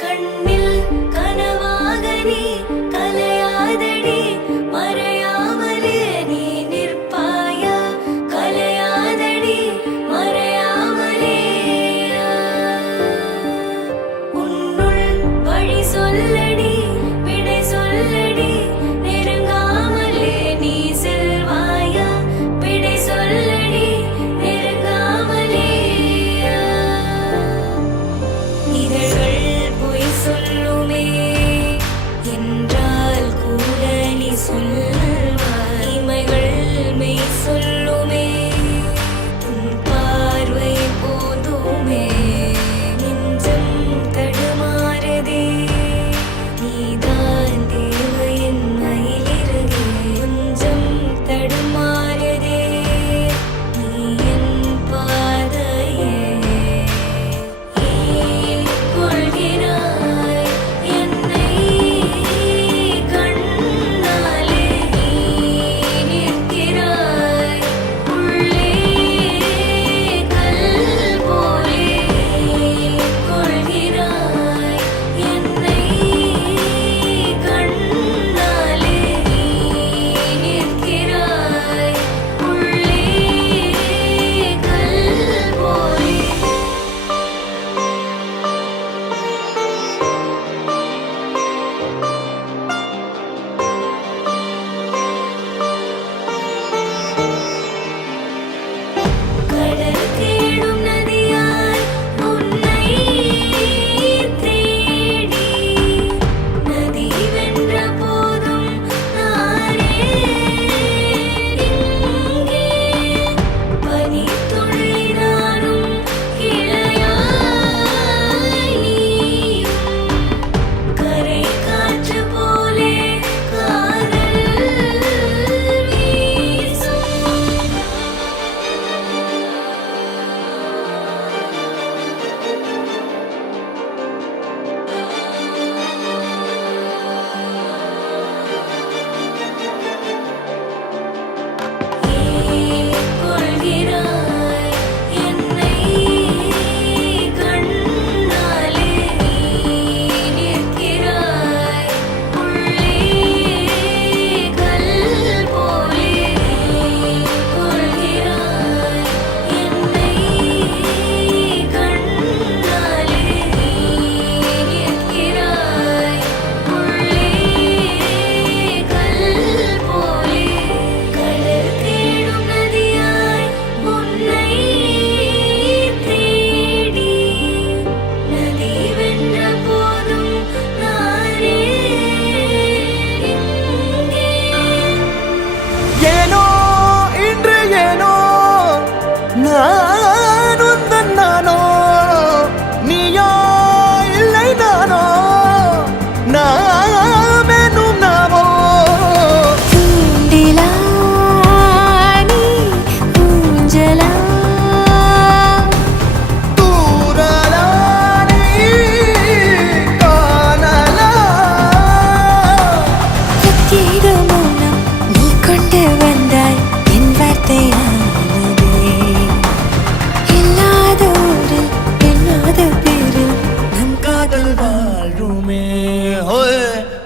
கண்ணில் கனவாக நீ கலையாதடி மறையாமலே நீ நிற்பாயா கலையாதடி மறையாமலே உன்னுள் வழி சொல்லடி விடை சொல்லடி நெருங்காமலே நீ செல்வாயா விடை சொல்லடி நெருங்காமலே இதழ்கள் சொல்லுமே என்றால் கூட நீ சொல்வாய் இமைகள் மெய் சொல்லுமே உன் பார்வை போதுமே நெஞ்சம் தடுமாறுதே நீதான் தேவையின் மயிலிறகே கொஞ்சம் தடுமாறுதே நீ என் பாதையே ஏன் கொள்கிறாய்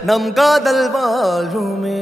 நம் காதல் வாழ்வுமே